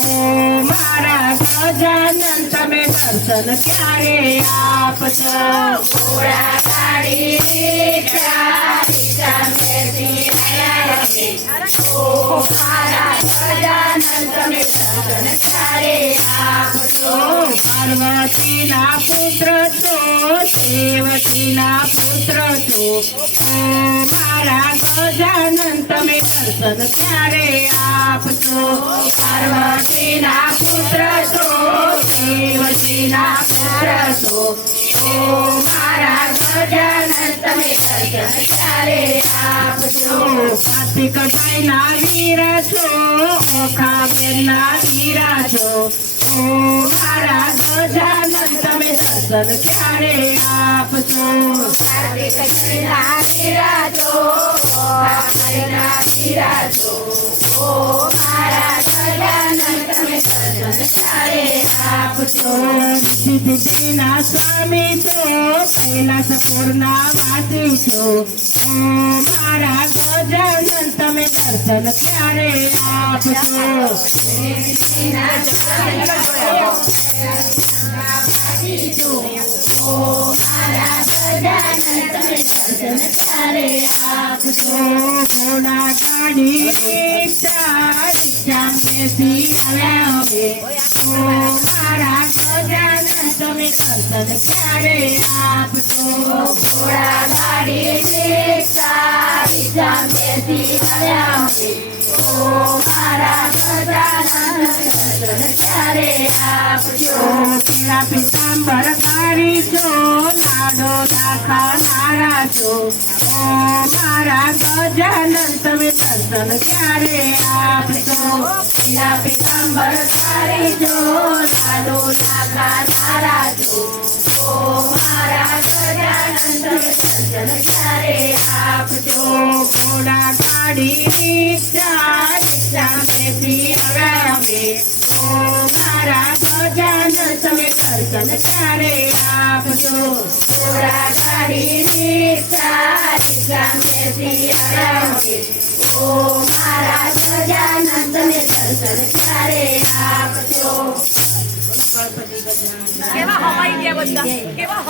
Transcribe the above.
ઓ મારા ગજાનન તમે દર્શન ક્યારે આપશો? ઘોડા. ઓ મારા તમે દર્શન ક્યારે આપશો? પાર્વતીના પુત્ર છો શિવતીના પુત્ર છો દર્શન ક્યારે આપશો? પાર્વતીના પુત્ર છો, શિવજીના પુત્ર છો. ઓ મારા સજન તમે દર્શન ક્યારે આપશો? કાર્તિક ભાઈના વીર છો, ઓખા બેનના વીરા છો. ઓ મારા ગજાનન તમે સજન ક્યારે આપશો? કાર્તિક ભાઈના વીરા છો બેનના ઓ સિદ્ધિના સ્વામી છો કૈલાસ પૂર્ણા વાસી છો ઓ મારા ગજાનન તમે દર્શન ક્યારે આપશો સિદ્ધિના સ્વામી છો, ઓ મારા ગજાનન ક્યારે આપશો ગાડી રિક્ષા રિક્ષા બેસી આવ્યા અમે મારા ગજાનન, તમે દર્શન ક્યારે આપશો પીતાંબર કાઢી લાડો દાખા નારા છો ઓ મારા ગજાનન તમે દર્શન ક્યારે આપશો પીળા પીતાંબર કાઢી છો લાડો દાખા નારા છો ઓ મારા ગજાનન તમે દર્શન ક્યારે આપશો ઘોડા ગાડી રિક્ષા રિક્ષા બેસી આવ્યા અમે ઓ મારા ગજાનન તમે દર્શન ક્યારે આપશો રિક્ષા બેસી આવ્યા અમે ઓ મારા ગજાનંદ તમે દર્શન ક્યારે આપશો કેવા હવાઈ ગયા બધા કેવા